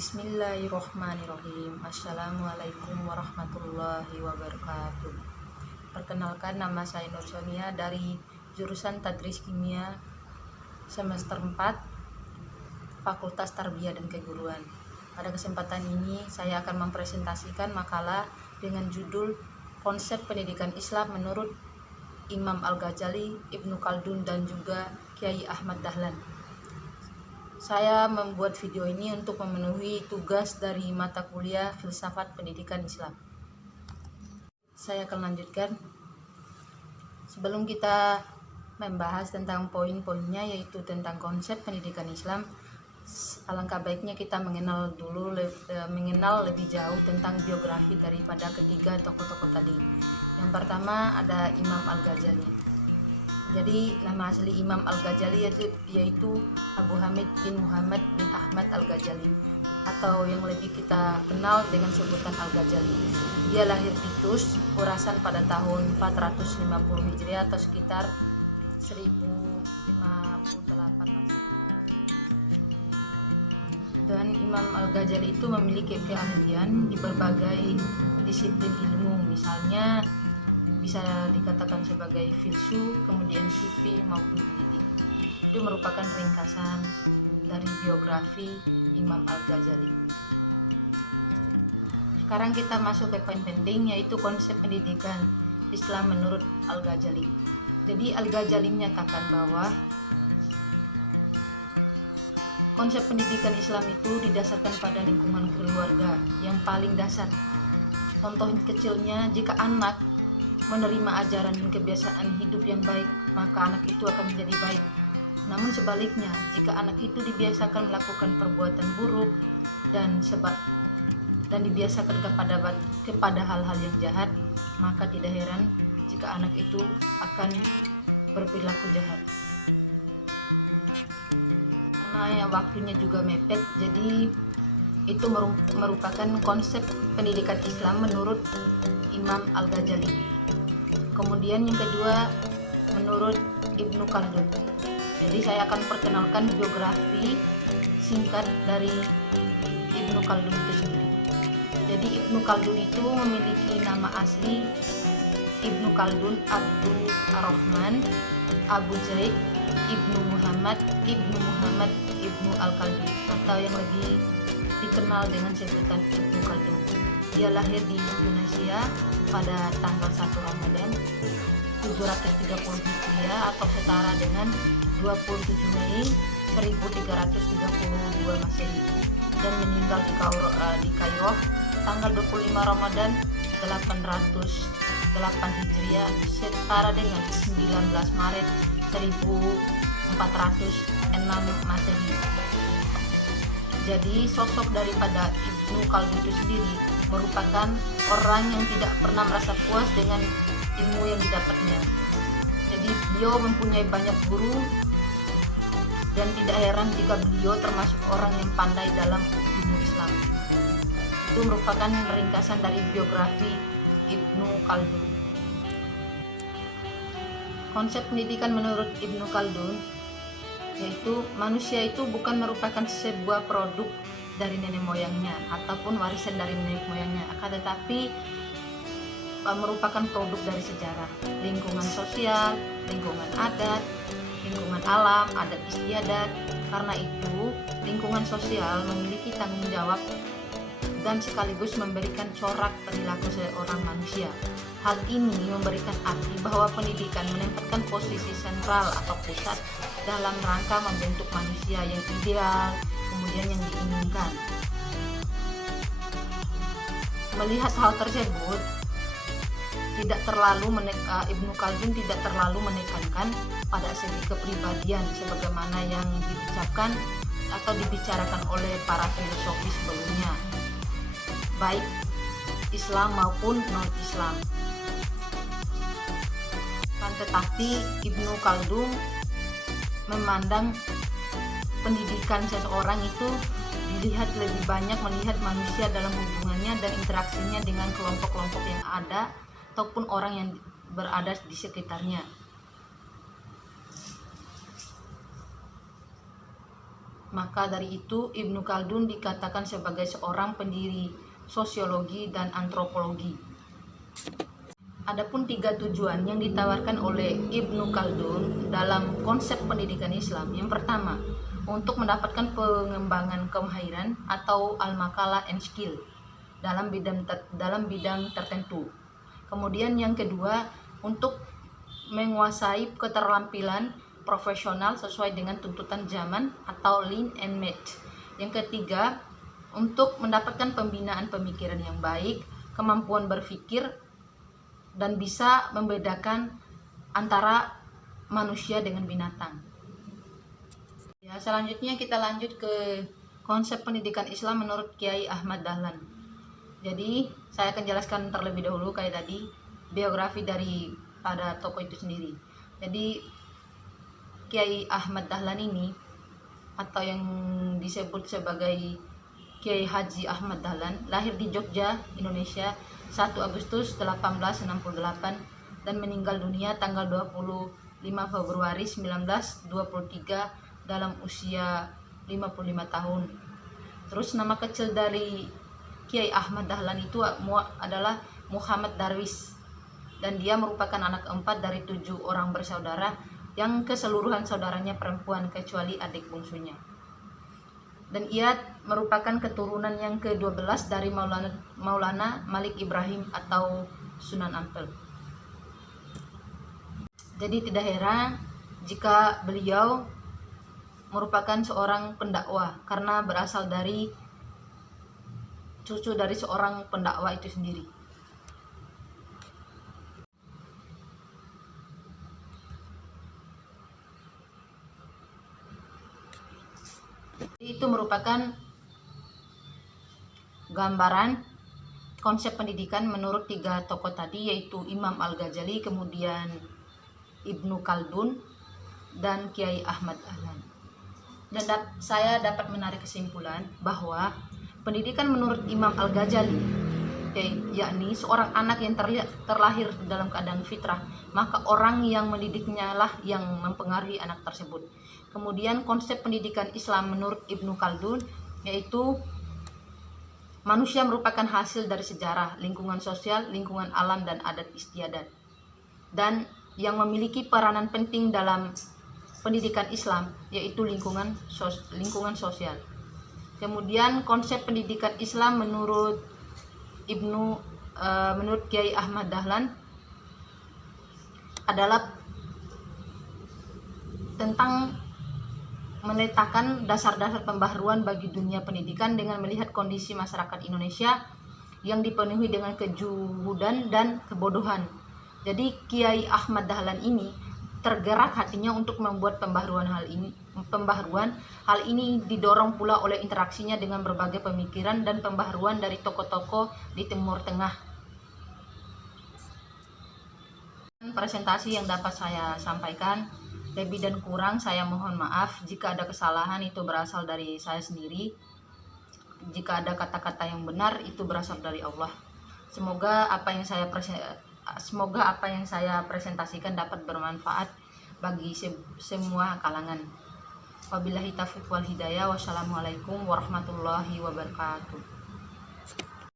Bismillahirrohmanirrohim. Assalamualaikum warahmatullahi wabarakatuh. Perkenalkan, nama saya Nur Sonia dari jurusan Tadris Kimia semester 4 Fakultas Tarbiyah dan Keguruan. Pada kesempatan ini saya akan mempresentasikan makalah dengan judul Konsep Pendidikan Islam menurut Imam Al-Ghazali, Ibnu Khaldun, dan juga Kiai Ahmad Dahlan. Saya membuat video ini untuk memenuhi tugas dari mata kuliah Filsafat Pendidikan Islam. Saya akan lanjutkan. Sebelum kita membahas tentang poin-poinnya, yaitu tentang konsep pendidikan Islam, alangkah baiknya kita mengenal lebih jauh tentang biografi daripada ketiga tokoh-tokoh tadi. Yang pertama ada Imam Al-Ghazali. Jadi nama asli Imam Al-Ghazali yaitu Abu Hamid bin Muhammad bin Ahmad Al-Ghazali, atau yang lebih kita kenal dengan sebutan Al-Ghazali. Dia lahir di Tus, Khurasan pada tahun 450 Hijriah atau sekitar 1058 Masehi. Dan Imam Al-Ghazali itu memiliki keahlian di berbagai disiplin ilmu, misalnya bisa dikatakan sebagai filsu, kemudian sufi maupun politik. Itu merupakan ringkasan dari biografi Imam Al-Ghazali. Sekarang kita masuk ke poin penting, yaitu konsep pendidikan Islam menurut Al-Ghazali. Jadi Al-Ghazali menyatakan bahwa konsep pendidikan Islam itu didasarkan pada lingkungan keluarga yang paling dasar. Contoh kecilnya, jika anak menerima ajaran dan kebiasaan hidup yang baik, maka anak itu akan menjadi baik. Namun sebaliknya, jika anak itu dibiasakan melakukan perbuatan buruk dan dibiasakan kepada hal-hal yang jahat, maka tidak heran jika anak itu akan berperilaku jahat. Karena waktunya juga mepet, jadi itu merupakan konsep pendidikan Islam menurut Imam Al-Ghazali. Kemudian yang kedua menurut Ibnu Khaldun. Jadi saya akan perkenalkan biografi singkat dari Ibnu Khaldun itu sendiri. Jadi Ibnu Khaldun itu memiliki nama asli Ibnu Khaldun Abdul Ar-Rahman Abu Zaid Ibnu Muhammad Ibnu Al-Khaldun, atau yang lebih dikenal dengan sebutan Ibnu Khaldun. Dia lahir di Indonesia pada tanggal 1 Ramadan 730 Hijriah atau setara dengan 27 Mei 1332 Masehi, dan meninggal di Kairo tanggal 25 Ramadan 808 Hijriah setara dengan 19 Maret 1406 Masehi. Jadi sosok daripada Ibnu Khaldun itu sendiri merupakan orang yang tidak pernah merasa puas dengan ilmu yang didapatnya. Jadi beliau mempunyai banyak guru, dan tidak heran jika beliau termasuk orang yang pandai dalam ilmu Islam. Itu merupakan ringkasan dari biografi Ibnu Khaldun. Konsep pendidikan menurut Ibnu Khaldun yaitu manusia itu bukan merupakan sebuah produk dari nenek moyangnya ataupun warisan dari nenek moyangnya, akan tetapi merupakan produk dari sejarah, lingkungan sosial, lingkungan adat, lingkungan alam, adat istiadat. Karena itu, lingkungan sosial memiliki tanggung jawab dan sekaligus memberikan corak perilaku seorang manusia. Hal ini memberikan arti bahwa pendidikan menempatkan posisi sentral atau pusat dalam rangka membentuk manusia yang ideal, kemudian yang diinginkan. Melihat hal tersebut, Ibnu Khaldun tidak terlalu menekankan pada segi kepribadian sebagaimana yang diucapkan atau dibicarakan oleh para filosofis sebelumnya, baik Islam maupun non-Islam. Tetapi Ibnu Khaldun memandang pendidikan seseorang itu dilihat lebih banyak melihat manusia dalam hubungannya dan interaksinya dengan kelompok-kelompok yang ada ataupun orang yang berada di sekitarnya. Maka dari itu Ibnu Khaldun dikatakan sebagai seorang pendiri sosiologi dan antropologi. Adapun 3 tujuan yang ditawarkan oleh Ibnu Khaldun dalam konsep pendidikan Islam. Yang pertama, untuk mendapatkan pengembangan kemahiran atau al-makalah and skill dalam bidang tertentu. Kemudian yang kedua, untuk menguasai keterampilan profesional sesuai dengan tuntutan zaman atau learn and match. Yang ketiga, untuk mendapatkan pembinaan pemikiran yang baik, kemampuan berpikir, dan bisa membedakan antara manusia dengan binatang. Ya, selanjutnya kita lanjut ke konsep pendidikan Islam menurut Kiai Ahmad Dahlan. Jadi saya akan jelaskan terlebih dahulu kayak tadi biografi dari pada tokoh itu sendiri. Jadi Kiai Ahmad Dahlan ini atau yang disebut sebagai Kiai Haji Ahmad Dahlan lahir di Jogja, Indonesia 1 Agustus 1868 dan meninggal dunia tanggal 25 Februari 1923 dalam usia 55 tahun. Terus nama kecil dari Kiai Ahmad Dahlan itu adalah Muhammad Darwis, dan dia merupakan anak keempat dari 7 orang bersaudara yang keseluruhan saudaranya perempuan kecuali adik bungsunya. Dan ia merupakan keturunan yang ke-12 dari Maulana Malik Ibrahim atau Sunan Ampel. Jadi tidak heran jika beliau merupakan seorang pendakwah karena berasal dari cucu dari seorang pendakwah itu sendiri. Itu merupakan gambaran konsep pendidikan menurut 3 tokoh tadi, yaitu Imam Al-Ghazali, kemudian Ibnu Khaldun, dan Kiai Ahmad Dahlan. Dan saya dapat menarik kesimpulan bahwa pendidikan menurut Imam Al-Ghazali, yakni seorang anak yang terlahir dalam keadaan fitrah, maka orang yang mendidiknya lah yang mempengaruhi anak tersebut. Kemudian konsep pendidikan Islam menurut Ibnu Khaldun, yaitu manusia merupakan hasil dari sejarah, lingkungan sosial, lingkungan alam, dan adat istiadat. Dan yang memiliki peranan penting dalam pendidikan Islam yaitu lingkungan sosial. Kemudian konsep pendidikan Islam menurut Kiai Ahmad Dahlan adalah tentang meletakkan dasar-dasar pembaharuan bagi dunia pendidikan dengan melihat kondisi masyarakat Indonesia yang dipenuhi dengan kejuhudan dan kebodohan. Jadi Kiai Ahmad Dahlan ini tergerak hatinya untuk membuat pembaharuan. Hal ini didorong pula oleh interaksinya dengan berbagai pemikiran dan pembaharuan dari tokoh-tokoh di Timur Tengah. Presentasi yang dapat saya sampaikan, lebih dan kurang saya mohon maaf. Jika ada kesalahan itu berasal dari saya sendiri. Jika ada kata-kata yang benar itu berasal dari Allah. Semoga apa yang saya presentasikan dapat bermanfaat bagi semua kalangan. Wabillahi taufiq wal hidayah. Wassalamualaikum warahmatullahi wabarakatuh.